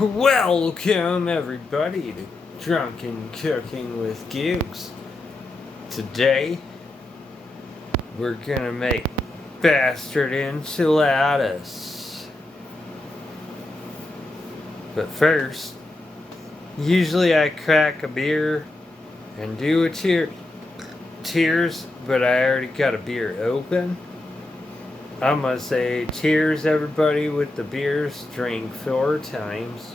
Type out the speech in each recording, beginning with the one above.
Welcome everybody to Drunken Cooking with Googz. Today we're gonna make bastard enchiladas. But first, usually I crack a beer and do a cheers, but I already got a beer open. I'm gonna say cheers everybody with the beers, drink 4 times.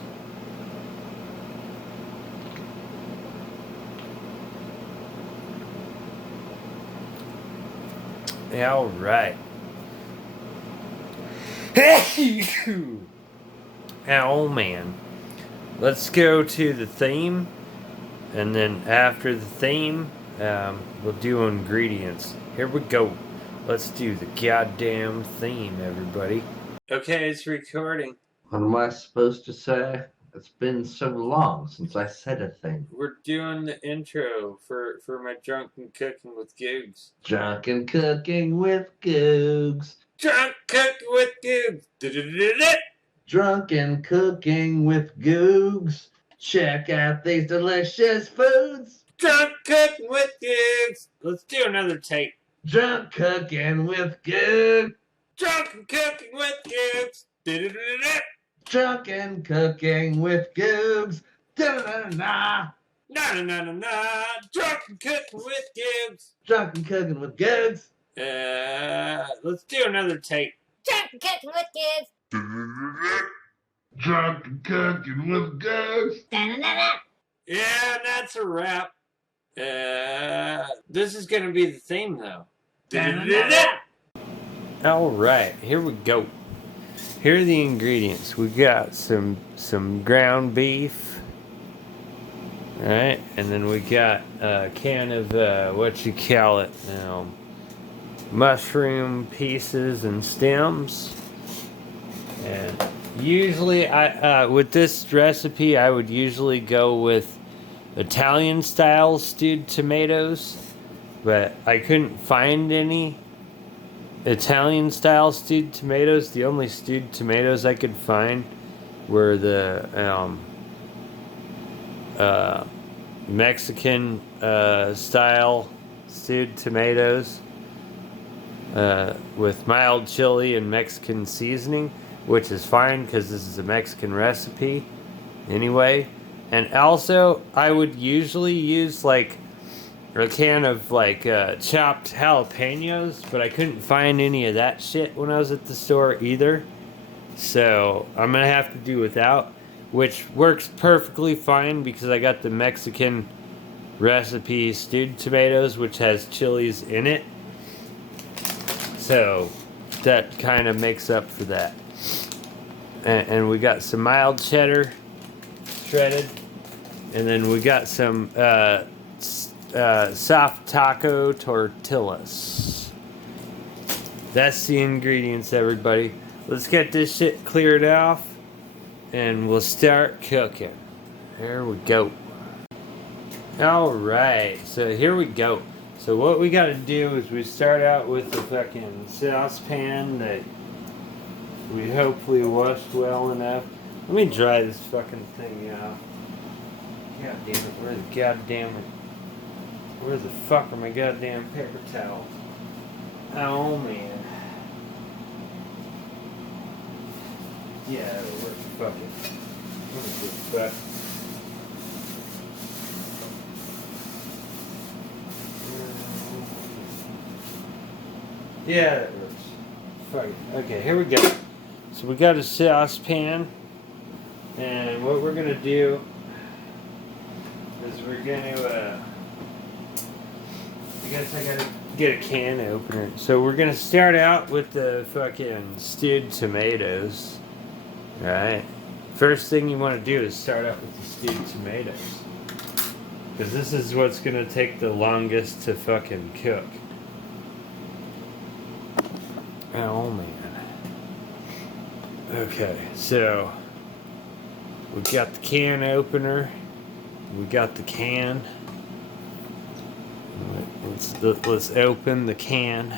All right. Oh man. Let's go to the theme, and then after the theme, we'll do ingredients. Here we go. Let's do the goddamn theme, everybody. Okay, it's recording. What am I supposed to say? It's been so long since I said a thing. We're doing the intro for my Drunken Cooking with Googz. Drunken Cooking with Googz. Drunk Cooking with Googz. Drunken Cooking with Googz. Check out these delicious foods. Drunk Cooking with Googz. Let's do another take. Drunk Cooking with Googz. Drunken Cooking with Googz. Drunken Cooking with Googz. Da-da-da-da. Na. Drunken Cooking with Googz. Drunken Cooking with Googz. Let's do another take. Drunken Cooking with Googz. Drunken Cooking with Googz. Yeah, that's a wrap. This is gonna be the theme though. All right, here we go. Here are the ingredients. We got some ground beef. All right, and then we got a can of mushroom pieces and stems. And usually, I with this recipe, I would usually go with Italian style stewed tomatoes, but I couldn't find any Italian style stewed tomatoes. The only stewed tomatoes I could find were the Mexican style stewed tomatoes with mild chili and Mexican seasoning, which is fine because this is a Mexican recipe anyway. And also, I would usually use like a can of chopped jalapenos, but I couldn't find any of that shit when I was at the store either. So I'm gonna have to do without, which works perfectly fine because I got the Mexican recipe stewed tomatoes, which has chilies in it. So that kind of makes up for that. And we got some mild cheddar shredded, and then we got some soft taco tortillas. That's the ingredients, everybody. Let's get this shit cleared off, and we'll start cooking. There we go. All right, so here we go. So what we got to do is we start out with the fucking saucepan that we hopefully washed well enough. Let me dry this fucking thing out. God damn it, where the fuck are my goddamn paper towels? Oh man. Yeah, it'll work. Fuck it. What is this fuck? Yeah, that works. Fuck it. Okay, here we go. So we got a saucepan, and what we're gonna do is we're gonna I guess I gotta get a can opener. So we're gonna start out with the fucking stewed tomatoes. Right? First thing you want to do is start out with the stewed tomatoes, because this is what's gonna take the longest to fucking cook. Oh man. Okay, so we got the can opener. We got the can. Let's open the can.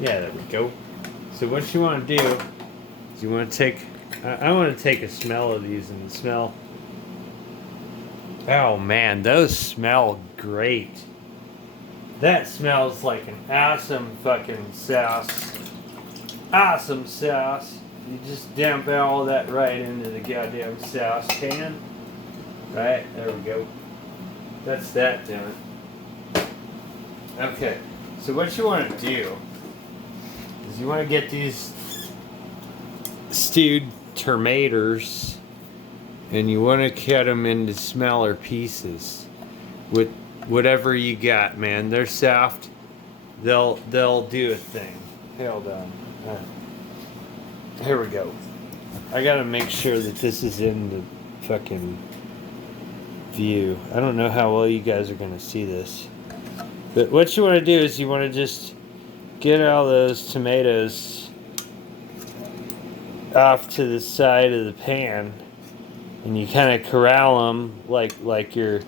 Yeah, there we go. So what you want to do is you want to take... I want to take a smell of these and smell... Oh man, those smell great. That smells like an awesome fucking sauce. Awesome sauce. You just dump all that right into the goddamn sauce pan. Right, there we go. That's that done. Okay, so what you want to do is you want to get these stewed tomatoes and you want to cut them into smaller pieces with whatever you got, man. They're soft. They'll do a thing. Hold on. Here we go. I gotta make sure that this is in the fucking view. I don't know how well you guys are gonna see this. But what you want to do is you want to just get all those tomatoes off to the side of the pan, and you kind of corral them like you're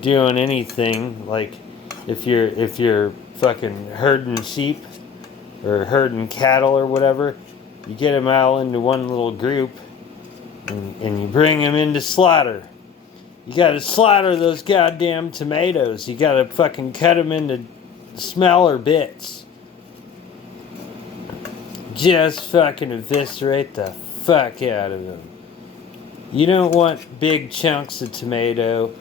doing anything. Like if you're fucking herding sheep or herding cattle or whatever, you get them all into one little group, and you bring them into slaughter. You gotta slaughter those goddamn tomatoes. You gotta fucking cut them into smaller bits. Just fucking eviscerate the fuck out of them. You don't want big chunks of tomato.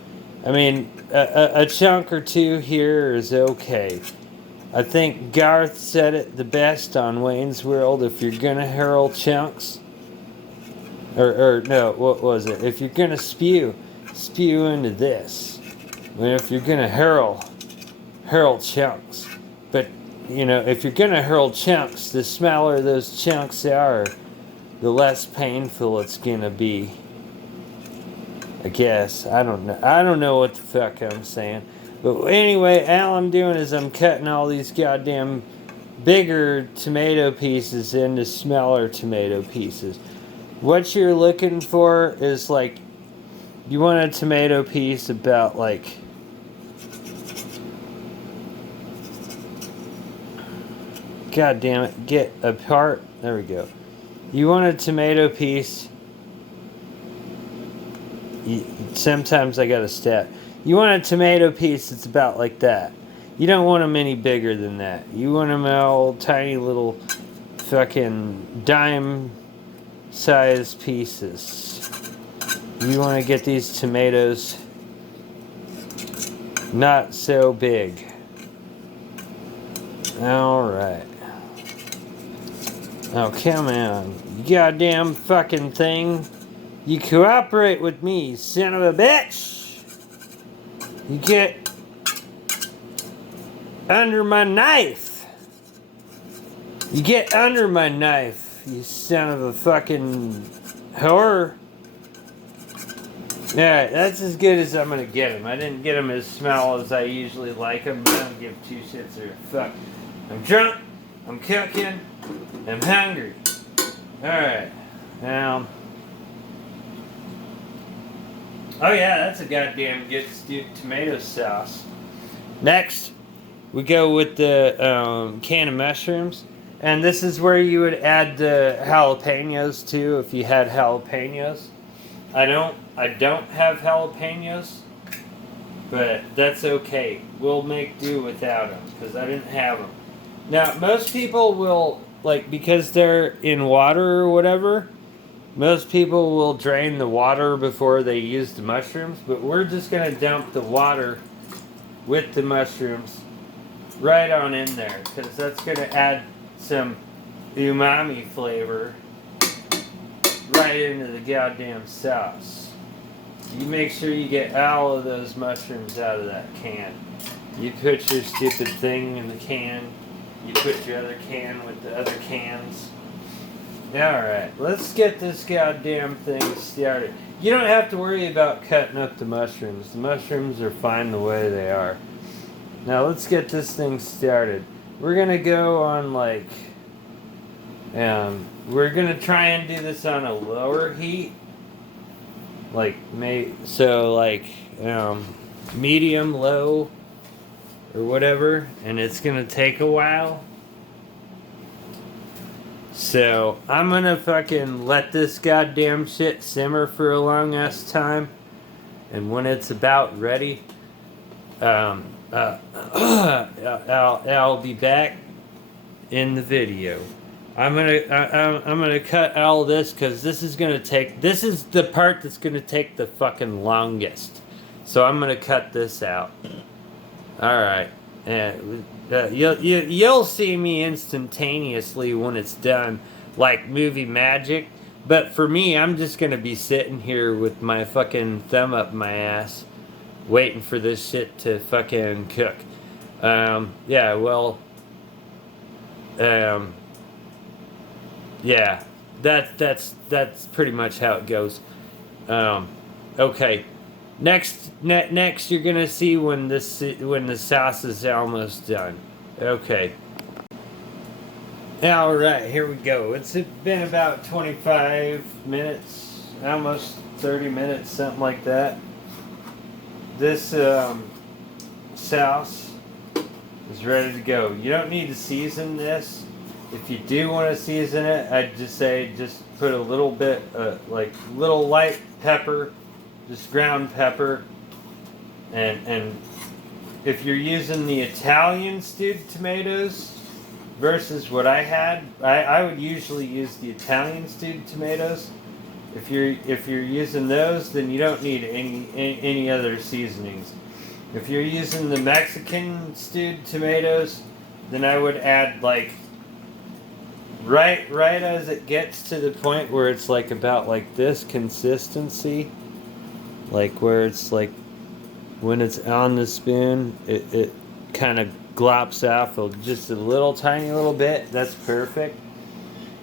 I mean, a chunk or two here is okay. I think Garth said it the best on Wayne's World. If you're gonna hurl chunks, or no, what was it? If you're gonna spew into this. I mean, if you're gonna hurl chunks. But, you know, if you're gonna hurl chunks, the smaller those chunks are, the less painful it's gonna be. I guess. I don't know what the fuck I'm saying. But anyway, all I'm doing is I'm cutting all these goddamn bigger tomato pieces into smaller tomato pieces. What you're looking for is like, you want a tomato piece about like, God damn it, get apart. There we go. You want a tomato piece. Sometimes I gotta step. You want a tomato piece that's about like that. You don't want them any bigger than that. You want them all tiny little fucking dime sized pieces. You want to get these tomatoes not so big. Alright. Oh, come on. You goddamn fucking thing. You cooperate with me, son of a bitch. You get under my knife. You get under my knife, you son of a fucking whore. Alright, that's as good as I'm gonna get them. I didn't get them as small as I usually like them. I don't give two shits or a fuck. I'm drunk, I'm cooking, I'm hungry. Alright, now... Oh yeah, that's a goddamn good stewed tomato sauce. Next, we go with the can of mushrooms. And this is where you would add the jalapenos too, if you had jalapenos. I don't have jalapenos, but that's okay. We'll make do without them, because I didn't have them. Now, most people will, like, because they're in water or whatever, most people will drain the water before they use the mushrooms, but we're just going to dump the water with the mushrooms right on in there, because that's going to add some umami flavor right into the goddamn sauce. You make sure you get all of those mushrooms out of that can. You put your stupid thing in the can. You put your other can with the other cans. Alright, let's get this goddamn thing started. You don't have to worry about cutting up the mushrooms. The mushrooms are fine the way they are. Now let's get this thing started. We're gonna go on like... we're gonna try and do this on a lower heat. Like, medium, low, or whatever. And it's gonna take a while. So I'm gonna fucking let this goddamn shit simmer for a long ass time, and when it's about ready, um, I'll be back in the video. I'm gonna cut all this because this is the part that's gonna take the fucking longest. So I'm gonna cut this out. All right, and you'll see me instantaneously when it's done, like movie magic. But for me, I'm just gonna be sitting here with my fucking thumb up my ass, waiting for this shit to fucking cook. Yeah, well, um, yeah, that's pretty much how it goes. Okay. Next, you're gonna see when the sauce is almost done. Okay. All right, here we go. It's been about 25 minutes, almost 30 minutes, something like that. This sauce is ready to go. You don't need to season this. If you do want to season it, I'd just say just put a little bit, like little light pepper, just ground pepper, and if you're using the Italian stewed tomatoes versus what I had, I would usually use the Italian stewed tomatoes. If you're using those, then you don't need any other seasonings. If you're using the Mexican stewed tomatoes, then I would add like right as it gets to the point where it's like about like this consistency, like where it's like when it's on the spoon, it kind of glops off just a little tiny little bit. That's perfect.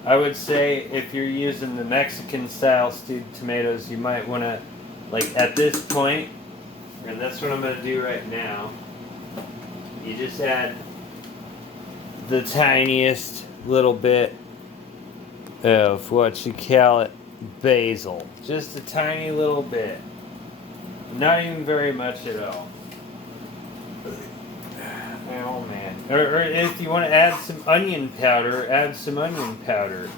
I would say if you're using the Mexican style stewed tomatoes, you might want to, like at this point, and that's what I'm going to do right now, you just add the tiniest little bit of what you call it, basil. Just a tiny little bit. Not even very much at all. Oh man. Or if you want to add some onion powder, add some onion powder.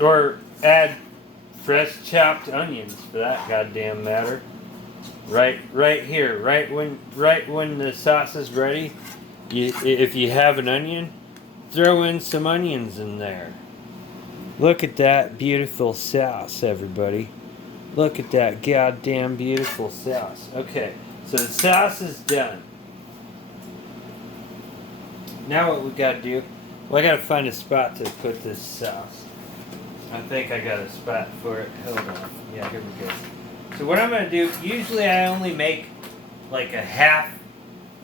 Or add fresh chopped onions for that goddamn matter. Right here, right when the sauce is ready, if you have an onion, throw in some onions in there. Look at that beautiful sauce, everybody. Look at that goddamn beautiful sauce. Okay, so the sauce is done. Now what we gotta do, well, I gotta find a spot to put this sauce. I think I got a spot for it. Hold on. Yeah, here we go. So what I'm gonna do, usually I only make like a half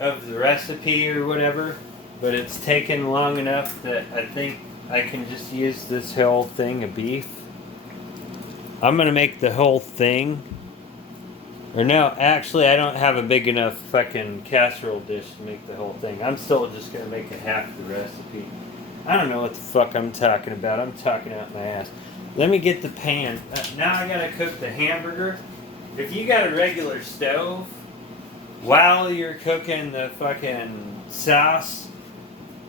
of the recipe or whatever, but it's taken long enough that I think I can just use this whole thing of beef. I'm gonna make the whole thing. Or no, actually I don't have a big enough fucking casserole dish to make the whole thing. I'm still just gonna make a half the recipe. I don't know what the fuck I'm talking about. I'm talking out my ass. Let me get the pan. Now I gotta cook the hamburger. If you got a regular stove, while you're cooking the fucking sauce,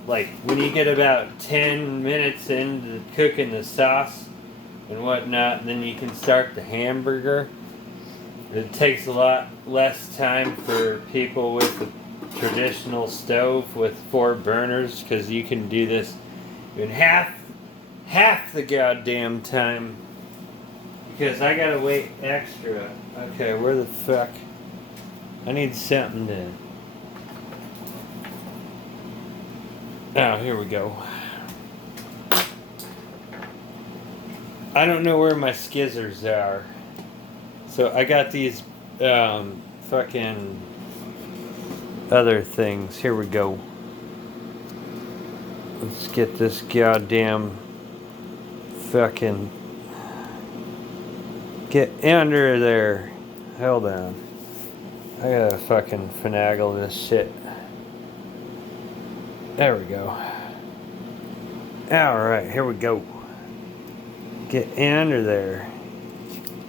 like when you get about 10 minutes into cooking the sauce and whatnot, then you can start the hamburger. It takes a lot less time for people with a traditional stove with 4 burners, because you can do this in half the goddamn time, because I gotta wait extra. Okay, where the fuck? I need something to... Oh, here we go. I don't know where my skizzers are. So I got these fucking other things. Here we go. Let's get this goddamn fucking... Get under there. Hold on. I gotta fucking finagle this shit. There we go. Alright, here we go. Get under there.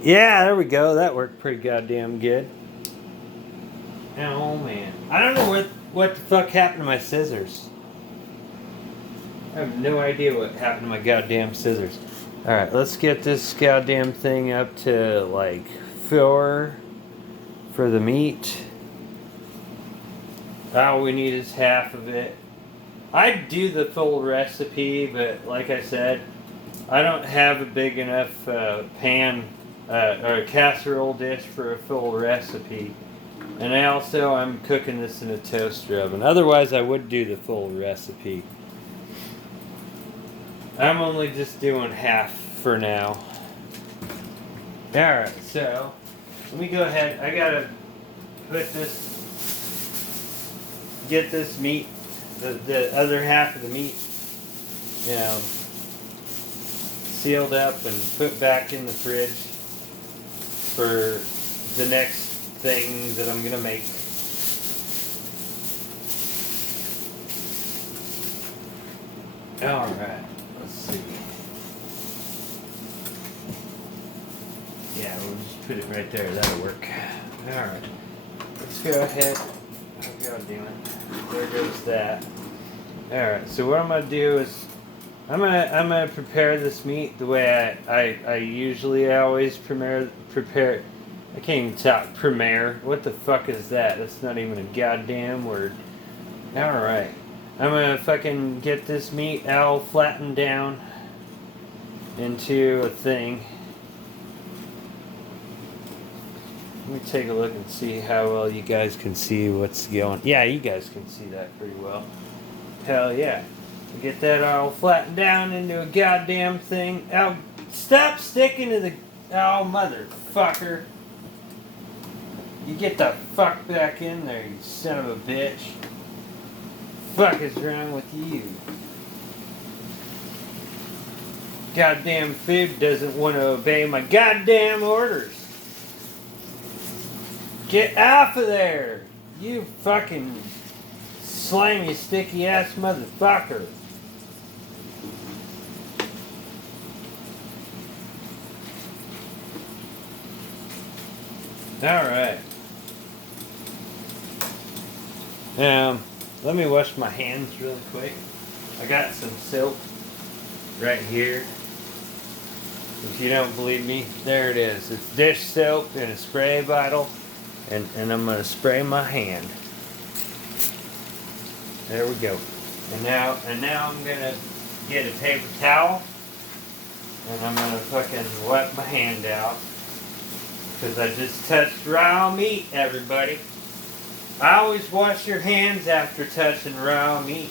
Yeah, there we go. That worked pretty goddamn good. Oh man. I don't know what the fuck happened to my scissors. I have no idea what happened to my goddamn scissors. Alright, let's get this goddamn thing up to like 4 for the meat. All we need is half of it. I'd do the full recipe, but like I said, I don't have a big enough pan or a casserole dish for a full recipe. And I'm cooking this in a toaster oven. Otherwise, I would do the full recipe. I'm only just doing half for now. Alright, so let me go ahead. I gotta get this meat, the other half of the meat, sealed up and put back in the fridge for the next thing that I'm gonna make. Alright, let's see. Yeah, we'll just put it right there, that'll work. Alright, let's go ahead. Oh, God damn it. There goes that. Alright, so what I'm gonna do is I'm gonna prepare this meat the way I usually always prepare. I can't even talk. Premiere. What the fuck is that? That's not even a goddamn word. Alright. I'm gonna fucking get this meat all flattened down into a thing. Let me take a look and see how well you guys can see what's going. Yeah, you guys can see that pretty well. Hell yeah. Get that all flattened down into a goddamn thing. Oh, stop sticking to the... Oh, motherfucker. You get the fuck back in there, you son of a bitch. Fuck is wrong with you? Goddamn food doesn't want to obey my goddamn orders. Get off of there, you fucking slimy, sticky ass motherfucker. Alright. Let me wash my hands really quick. I got some soap right here. If you don't believe me, there it is. It's dish soap in a spray bottle. And I'm going to spray my hand. There we go. And now I'm going to get a paper towel. And I'm going to fucking wipe my hand out. Because I just touched raw meat, everybody. I always wash your hands after touching raw meat.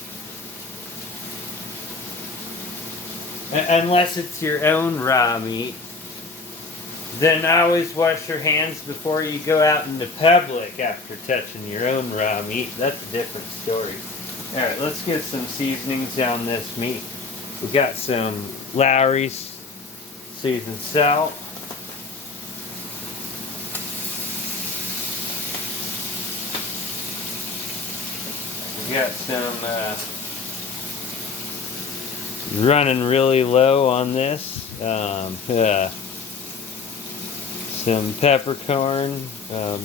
Unless it's your own raw meat. Then always wash your hands before you go out in the public after touching your own raw meat. That's a different story. Alright, let's get some seasonings on this meat. We got some Lowry's seasoned salt. We got some running really low on this. Some peppercorn,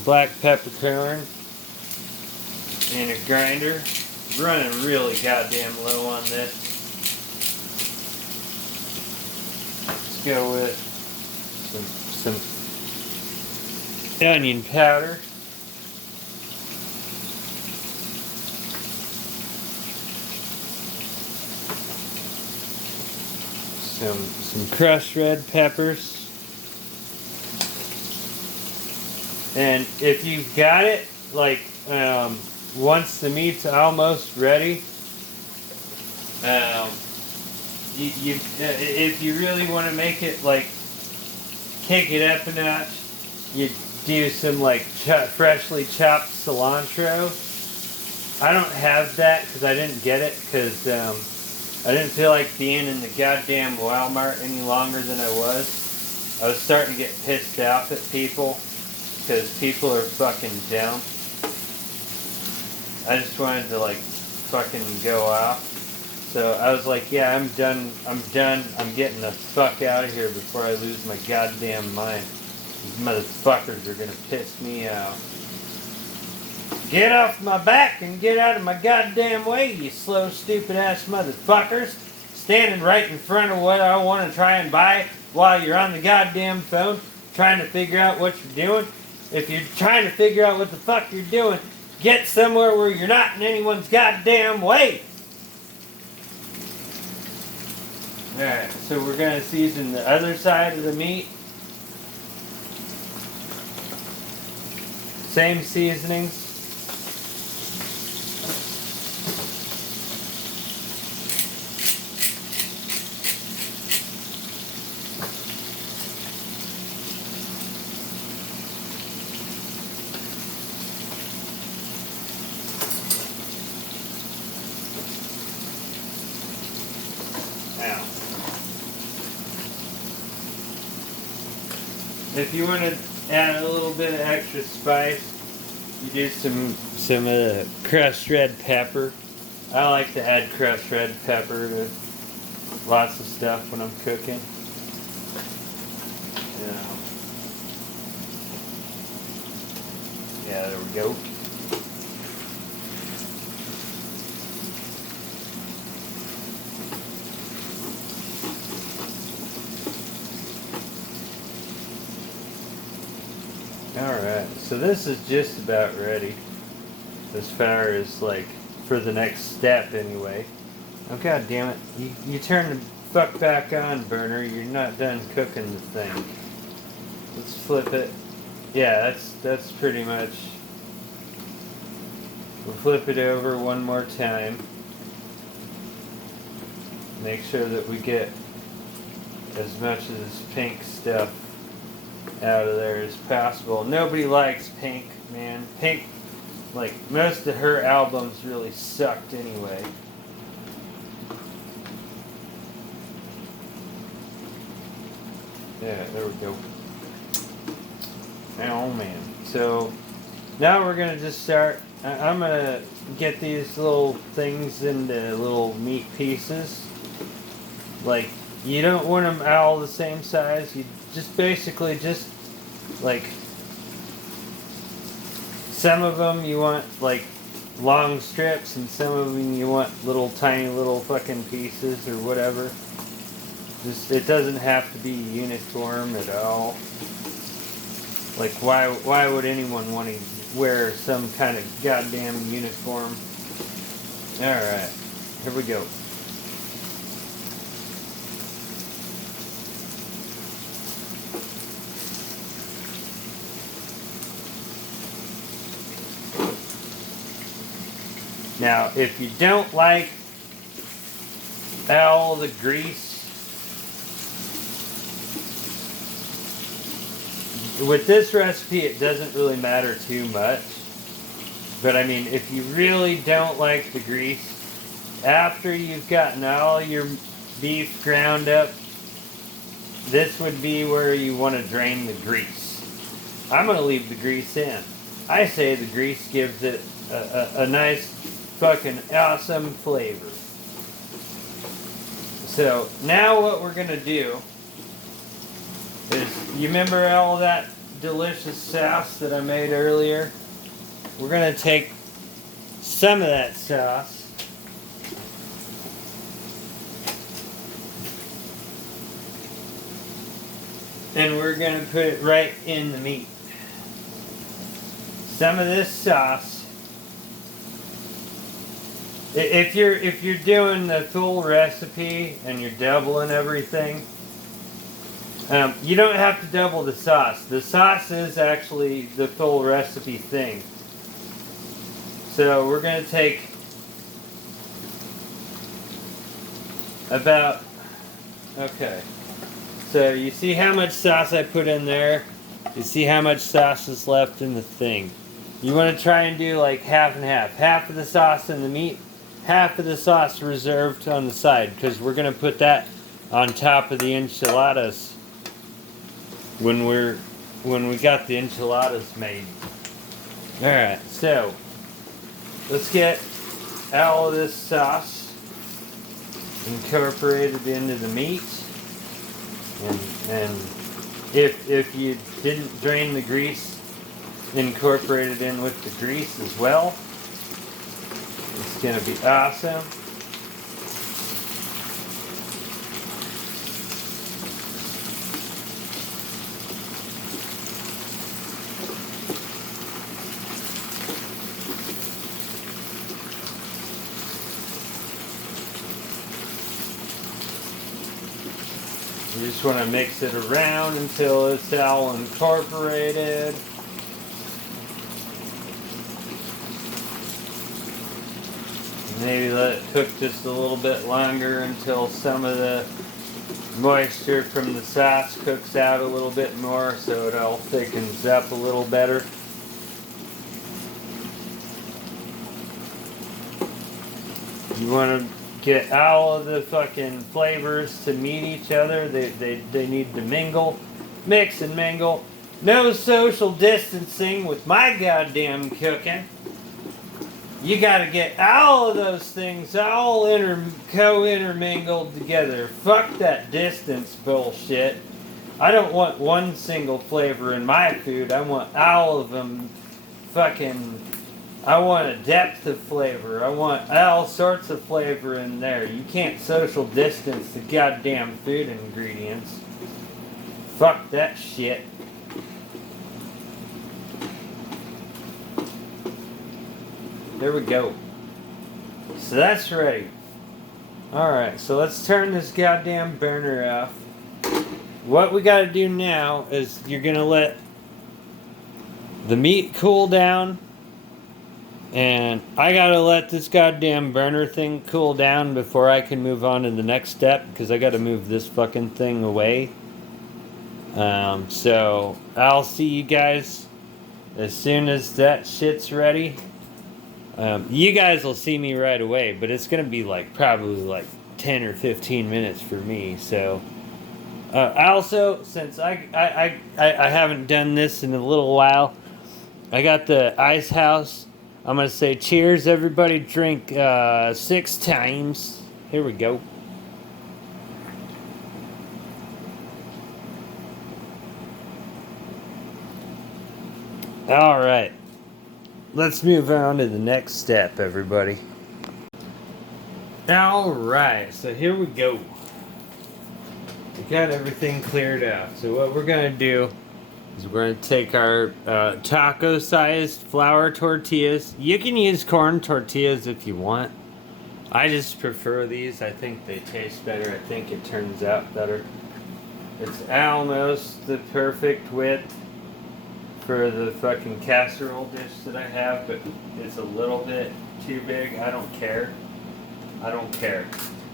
black peppercorn in a grinder. Running really goddamn low on this. Let's go with some onion powder. Some crushed red peppers. And if you've got it, like, once the meat's almost ready, if you really want to make it, like, kick it up a notch, you do some, like, freshly chopped cilantro. I don't have that because I didn't get it because I didn't feel like being in the goddamn Walmart any longer than I was. I was starting to get pissed off at people because people are fucking dumb. I just wanted to like fucking go off. So I was like, yeah, I'm done. I'm getting the fuck out of here before I lose my goddamn mind. These motherfuckers are gonna piss me off. Get off my back and get out of my goddamn way, you slow, stupid ass motherfuckers. standing right in front of what I want to try and buy while you're on the goddamn phone trying to figure out what you're doing. If you're trying to figure out what the fuck you're doing, get somewhere where you're not in anyone's goddamn way. Alright, so we're going to season the other side of the meat. Same seasonings. Now, if you want to add a little bit of extra spice, you do some of the crushed red pepper. I like to add crushed red pepper to lots of stuff when I'm cooking. Yeah, there we go. Alright, so this is just about ready. As far as, like, for the next step anyway. Oh, god damn it. You turn the fuck back on, burner. You're not done cooking the thing. Let's flip it. Yeah, that's pretty much. We'll flip it over one more time. Make sure that we get as much of this pink stuff out of there as possible. Nobody likes Pink, man. Pink, like, most of her albums really sucked anyway. Yeah, there we go. Oh man. So now we're gonna just start. I'm gonna get these little things into little meat pieces. Like, you don't want them all the same size. You just basically just like, some of them you want like long strips, and some of them you want little tiny little fucking pieces or whatever. Just, it doesn't have to be uniform at all. Like, why would anyone want to wear some kind of goddamn uniform? Alright, here we go. Now, if you don't like all the grease, with this recipe it doesn't really matter too much. But I mean, if you really don't like the grease, after you've gotten all your beef ground up, this would be where you want to drain the grease. I'm going to leave the grease in. I say the grease gives it a nice fucking awesome flavor. So now what we're going to do is, you remember all that delicious sauce that I made earlier? We're going to take some of that sauce and we're going to put it right in the meat. Some of this sauce. If you're doing the full recipe and you're doubling everything, you don't have to double the sauce. The sauce is actually the full recipe thing. So we're going to take about, okay. So you see how much sauce I put in there? You see how much sauce is left in the thing. You want to try and do like half and half. Half of the sauce in the meat, half of the sauce reserved on the side, because we're going to put that on top of the enchiladas when we got the enchiladas made. Alright, so let's get all of this sauce incorporated into the meat. And if you didn't drain the grease, incorporate it in with the grease as well. It's going to be awesome. You just want to mix it around until it's all incorporated. Maybe let it cook just a little bit longer until some of the moisture from the sauce cooks out a little bit more so it all thickens up a little better. You want to get all of the fucking flavors to meet each other. They need to mingle, mix and mingle. No social distancing with my goddamn cooking. You gotta get all of those things all co-intermingled together. Fuck that distance bullshit. I don't want one single flavor in my food. I want all of them fucking... I want a depth of flavor. I want all sorts of flavor in there. You can't social distance the goddamn food ingredients. Fuck that shit. There we go. So that's ready. Alright, so let's turn this goddamn burner off. What we gotta do now is you're gonna let the meat cool down. And I gotta let this goddamn burner thing cool down before I can move on to the next step, because I gotta move this fucking thing away. So I'll see you guys as soon as that shit's ready. You guys will see me right away, but it's gonna be like probably like 10 or 15 minutes for me. So also, since I haven't done this in a little while, I got the ice house. I'm going to say cheers, everybody. Drink 6 times. Here we go. All right. Let's move on to the next step, everybody. All right. So here we go. We got everything cleared out. So what we're going to do is we're going to take our taco-sized flour tortillas. You can use corn tortillas if you want. I just prefer these. I think they taste better. I think it turns out better. It's almost the perfect width for the fucking casserole dish that I have, but it's a little bit too big. I don't care. I don't care.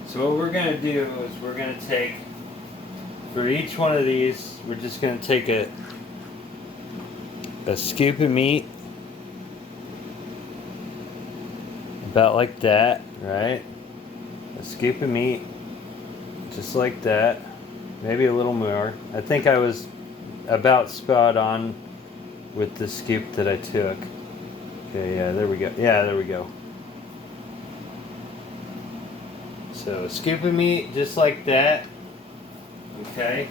So what we're going to do is we're going to take, for each one of these, we're just going to take a scoop of meat, about like that, right? A scoop of meat, just like that, maybe a little more. I think I was about spot on with the scoop that I took. Okay, yeah, there we go. Yeah, there we go. So a scoop of meat, just like that. Okay.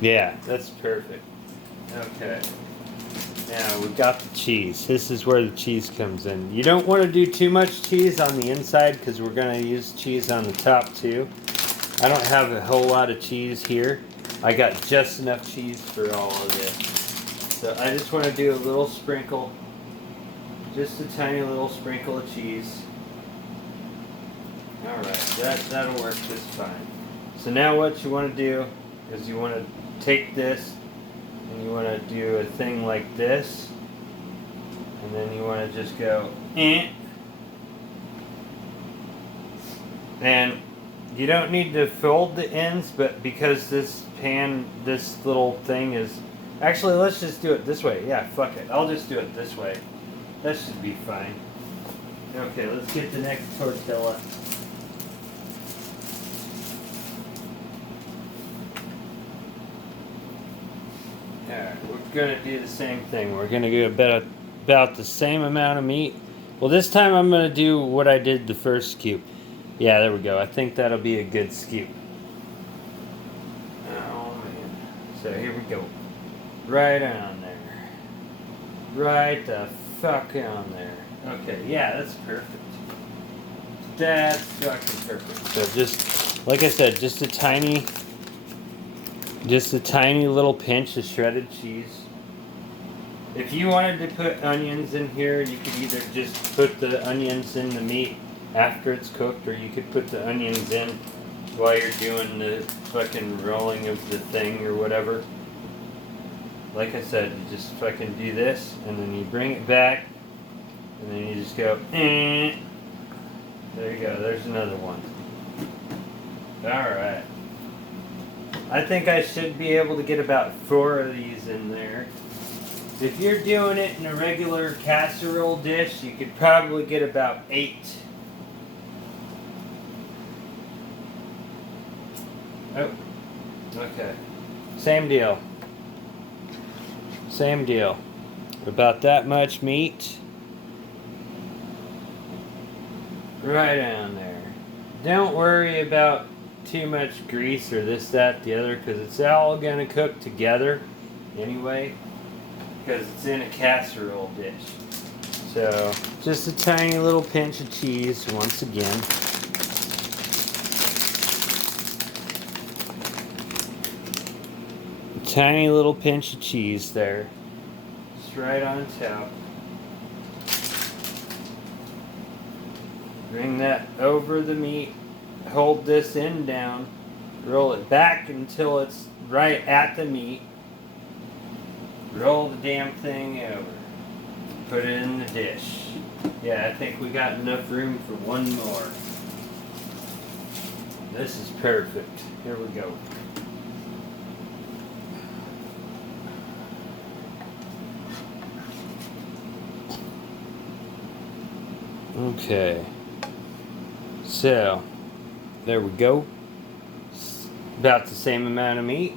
Yeah, that's perfect. Okay. Now we've got the cheese. This is where the cheese comes in. You don't want to do too much cheese on the inside because we're going to use cheese on the top too. I don't have a whole lot of cheese here. I got just enough cheese for all of this. So I just want to do a little sprinkle. Just a tiny little sprinkle of cheese. Alright, that'll work just fine. So now what you want to do is you want to take this and you want to do a thing like this, and then you want to just go and you don't need to fold the ends, but because this little thing is, actually let's just do it this way. Yeah, fuck it, I'll just do it this way. That should be fine. Okay, let's get the next tortilla. Alright, we're going to do the same thing. We're going to do about the same amount of meat. Well, this time I'm going to do what I did the first scoop. Yeah, there we go. I think that'll be a good scoop. Oh, man. So here we go. Right on there. Right the fuck on there. Okay, yeah, that's perfect. That's fucking perfect. So just, like I said, just a tiny little pinch of shredded cheese. If you wanted to put onions in here, you could either just put the onions in the meat after it's cooked, or you could put the onions in while you're doing the fucking rolling of the thing or whatever. Like I said, you just fucking do this, and then you bring it back, and then you just go, eh. There you go, there's another one. Alright. I think I should be able to get about 4 of these in there. If you're doing it in a regular casserole dish, you could probably get about 8. Oh, okay. Same deal. Same deal. About that much meat. Right down there. Don't worry about too much grease or this, that, the other, because it's all going to cook together anyway, because it's in a casserole dish. So, just a tiny little pinch of cheese once again. A tiny little pinch of cheese there. Just right on top. Bring that over the meat. Hold this end down. Roll it back until it's right at the meat. Roll the damn thing over. Put it in the dish. Yeah, I think we got enough room for one more. This is perfect. Here we go. Okay. So, there we go. About the same amount of meat.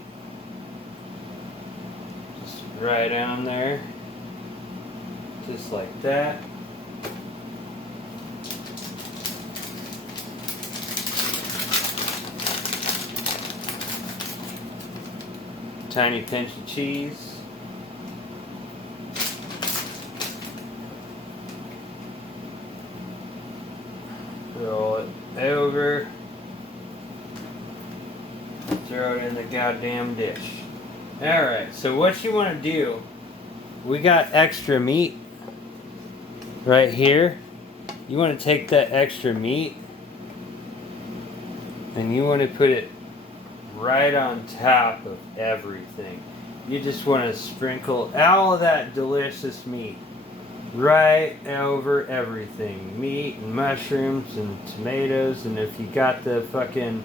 Just right on there. Just like that. Tiny pinch of cheese. Roll it over. Throw it in the goddamn dish. Alright, so what you want to do, we got extra meat right here. You want to take that extra meat and you want to put it right on top of everything. You just want to sprinkle all of that delicious meat right over everything. Meat and mushrooms and tomatoes, and if you got the fucking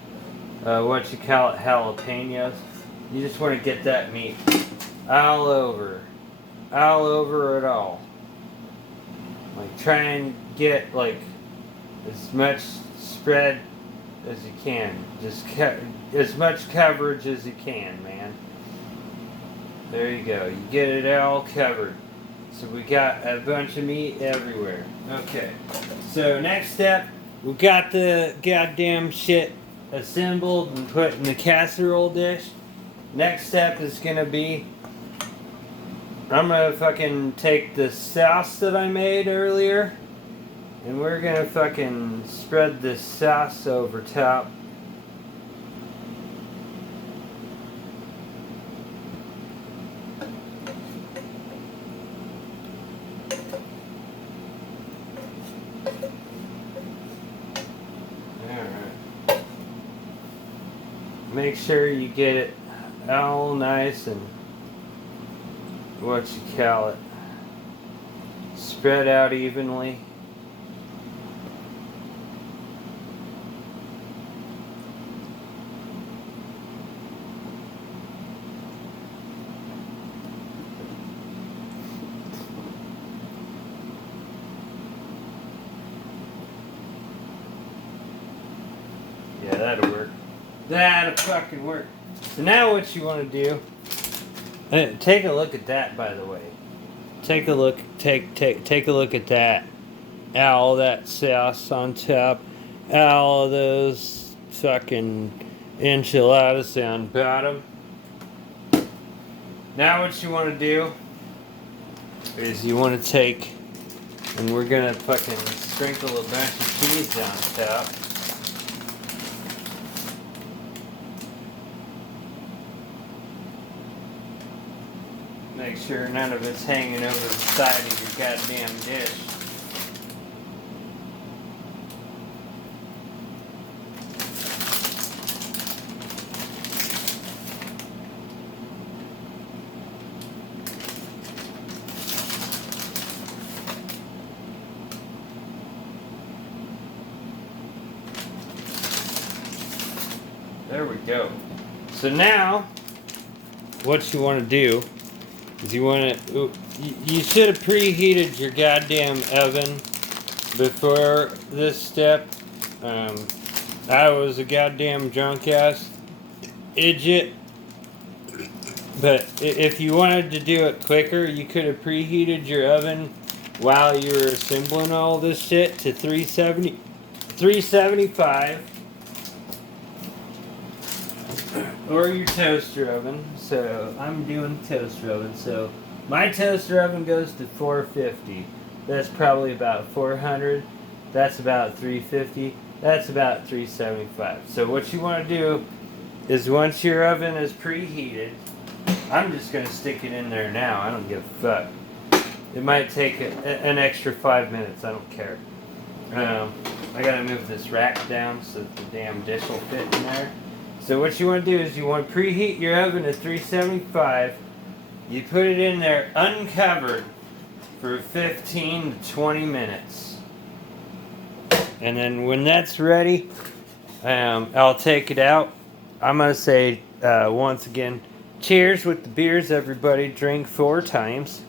jalapenos, you just want to get that meat all over it all. Like, try and get like as much spread as you can. Just as much coverage as you can, man. There you go. You get it all covered. So we got a bunch of meat everywhere. Okay. So next step, we got the goddamn shit assembled and put in the casserole dish. Next step is gonna be, I'm gonna fucking take the sauce that I made earlier, and we're gonna fucking spread this sauce over top. Alright. Make sure you get it all nice and spread out evenly. Yeah, that'll work. That'll fucking work. So now what you want to do, take a look at that, by the way. Take a look at that. All that sauce on top. All of those fucking enchiladas on bottom. Now what you want to do is you want to take, and we're going to fucking sprinkle a bunch of cheese on top. Make sure none of it's hanging over the side of your goddamn dish. go. So now, what you want to do is you should have preheated your goddamn oven before this step. I was a goddamn drunk ass idiot. But if you wanted to do it quicker, you could have preheated your oven while you were assembling all this shit to 375. Or your toaster oven. So I'm doing toaster oven. So my toaster oven goes to 450. That's probably about 400. That's about 350. That's about 375. So what you want to do is once your oven is preheated, I'm just going to stick it in there now. I don't give a fuck. It might take an extra 5 minutes. I don't care. I got to move this rack down so that the damn dish will fit in there. So what you want to do is you want to preheat your oven to 375. You put it in there uncovered for 15 to 20 minutes. And then when that's ready, I'll take it out. I'm going to say once again, cheers with the beers, everybody. Drink 4 times.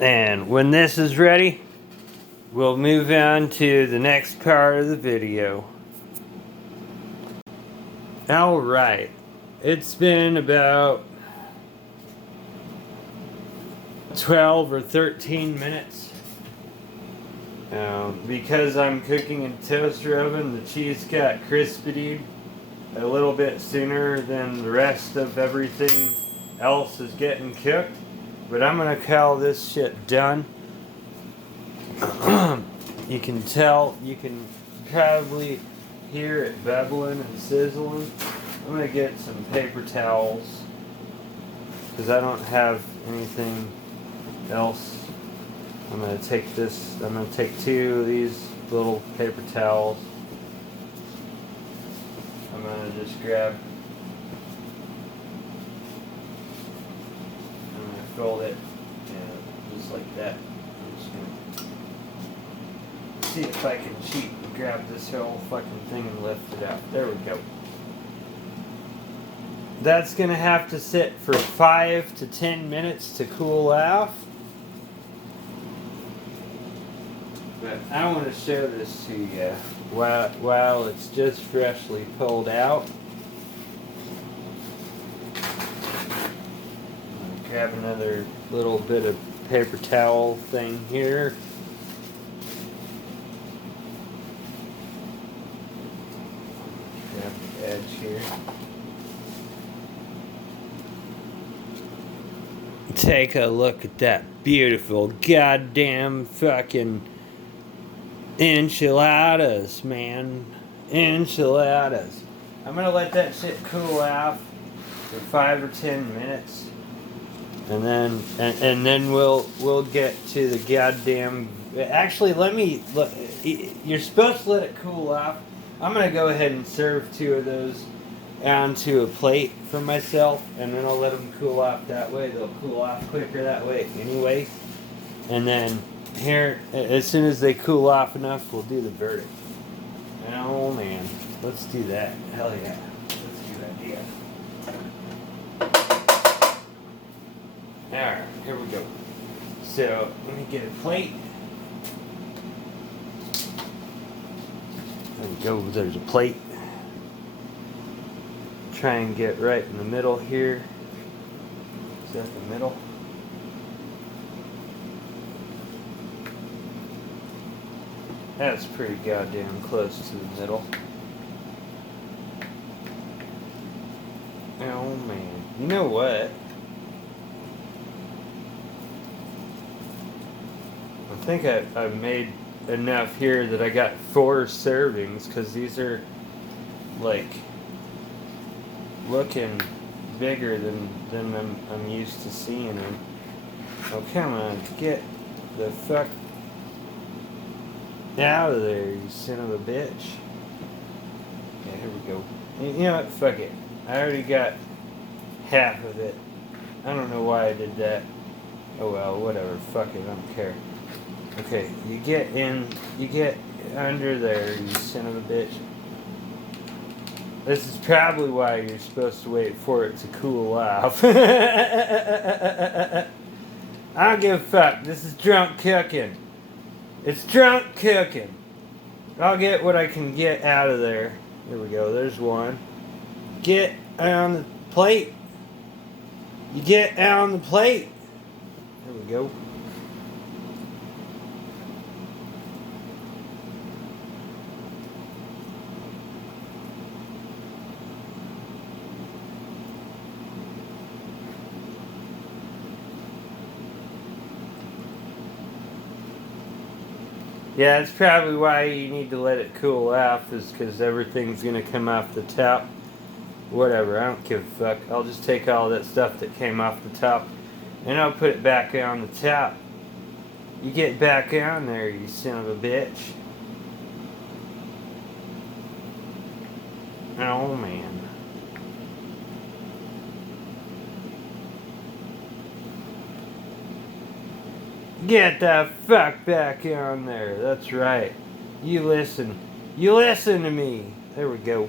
And when this is ready, we'll move on to the next part of the video. Alright, it's been about 12 or 13 minutes. Because I'm cooking in a toaster oven, the cheese got crispy a little bit sooner than the rest of everything else is getting cooked. But I'm going to call this shit done. You can tell, you can probably hear it bubbling and sizzling. I'm going to get some paper towels because I don't have anything else. I'm going to take 2 of these little paper towels. I'm going to just grab, I'm going to fold it, just like that. I'm just going to see if I can cheat and grab this whole fucking thing and lift it out. There we go. That's going to have to sit for 5 to 10 minutes to cool off. But I want to show this to you while it's just freshly pulled out. Grab another little bit of paper towel thing here. Grab the edge here. Take a look at that beautiful goddamn fucking enchiladas, man. Enchiladas. I'm gonna let that shit cool off for 5 or 10 minutes. And then we'll get to the goddamn. Actually, you're supposed to let it cool off. I'm gonna go ahead and serve 2 of those onto a plate for myself, and then I'll let them cool off that way. They'll cool off quicker that way anyway. And then here, as soon as they cool off enough, we'll do the verdict. Oh man, let's do that. Hell yeah, that's a good idea. Alright, here we go. So, let me get a plate. There we go, there's a plate. Try and get right in the middle here. Is that the middle? That's pretty goddamn close to the middle. Oh man. You know what? I think I've made enough here that I got 4 servings, because these are like looking bigger than I'm used to seeing them. Oh come on, get the fuck out of there, you son of a bitch. Yeah, here we go. You know what? Fuck it. I already got half of it. I don't know why I did that. Oh well, whatever. Fuck it. I don't care. Okay, you get under there, you son of a bitch. This is probably why you're supposed to wait for it to cool off. I don't give a fuck. This is drunk cooking. It's drunk cooking. I'll get what I can get out of there. Here we go. There's one. Get on the plate. You get on the plate. There we go. Yeah, that's probably why you need to let it cool off, is because everything's going to come off the top. Whatever, I don't give a fuck. I'll just take all that stuff that came off the top and I'll put it back on the top. You get back on there, you son of a bitch. Oh, man. Get the fuck back on there. That's right. You listen. You listen to me. There we go.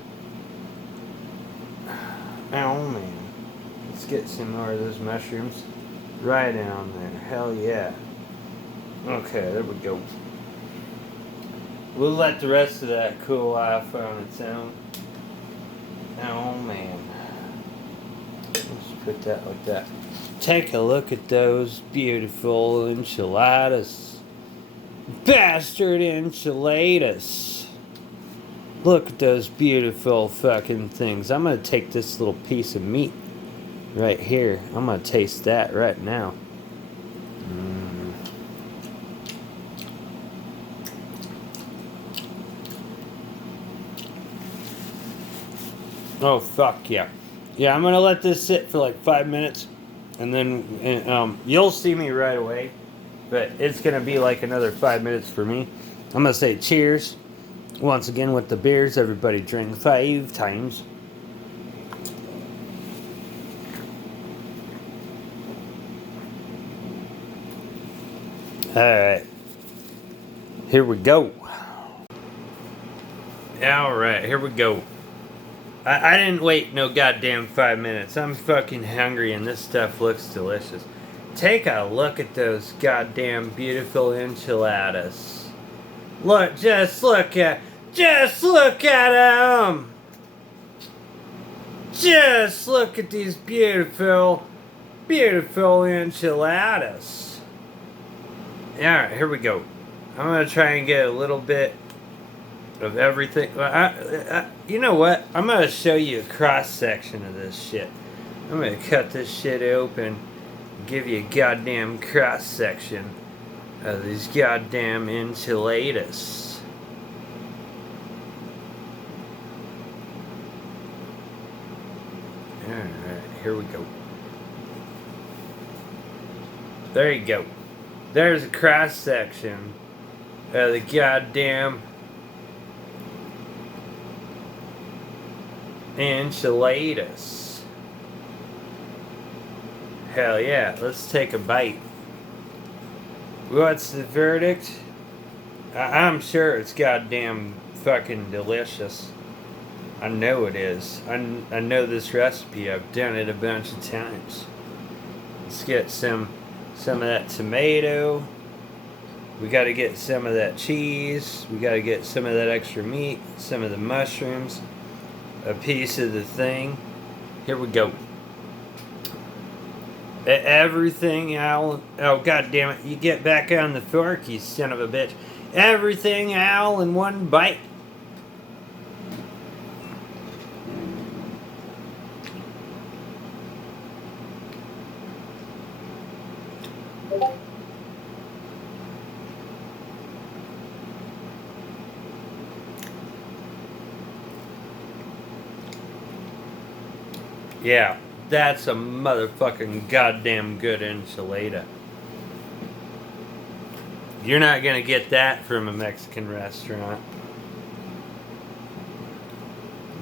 Oh, man. Let's get some more of those mushrooms. Right down there. Hell yeah. Okay, there we go. We'll let the rest of that cool off on its own. Oh, man. Let's put that like that. Take a look at those beautiful enchiladas. Bastard enchiladas. Look at those beautiful fucking things. I'm gonna take this little piece of meat right here. I'm gonna taste that right now. Oh, fuck yeah. Yeah, I'm gonna let this sit for like 5 minutes. And then you'll see me right away. But it's gonna be like another 5 minutes for me. I'm gonna say cheers. Once again with the beers, everybody drink 5 times. Alright. Here we go. Alright, here we go. I didn't wait no goddamn 5 minutes. I'm fucking hungry and this stuff looks delicious. Take a look at those goddamn beautiful enchiladas. Look, just look at them. Just look at these beautiful enchiladas. Alright, here we go. I'm gonna try and get a little bit of everything. You know what? I'm gonna show you a cross section of this shit. I'm gonna cut this shit open and give you a goddamn cross section of these goddamn enchiladas. Alright, here we go. There you go. There's a cross section of the goddamn enchiladas. Hell yeah, let's take a bite. What's the verdict? I'm sure it's goddamn fucking delicious. I know it is. I know this recipe. I've done it a bunch of times. Let's get some of that tomato. We got to get some of that cheese. We got to get some of that extra meat. Some of the mushrooms. A piece of the thing. Here we go. Everything all... Oh, god damn it. You get back on the fork, you son of a bitch. Everything all in one bite. Yeah, that's a motherfucking goddamn good enchilada. You're not gonna get that from a Mexican restaurant.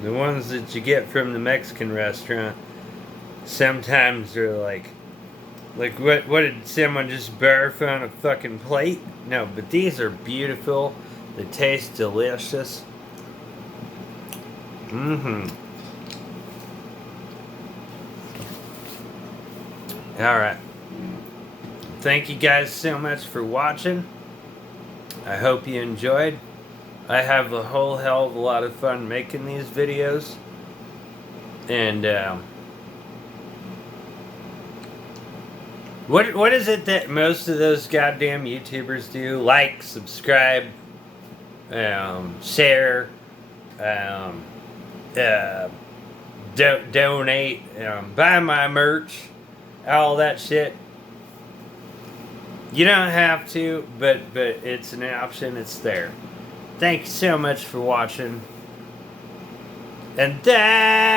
The ones that you get from the Mexican restaurant, sometimes they're like what did someone just barf on a fucking plate? No, but these are beautiful. They taste delicious. Mm-hmm. Alright. Thank you guys so much for watching. I hope you enjoyed. I have a whole hell of a lot of fun making these videos. And, what is it that most of those goddamn YouTubers do? Like, subscribe, share, donate, buy my merch, all that shit. You don't have to, but it's an option. It's there. Thank you so much for watching. And that's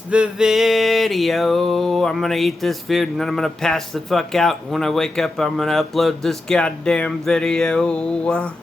the video. I'm gonna eat this food and then I'm gonna pass the fuck out. When I wake up, I'm gonna upload this goddamn video.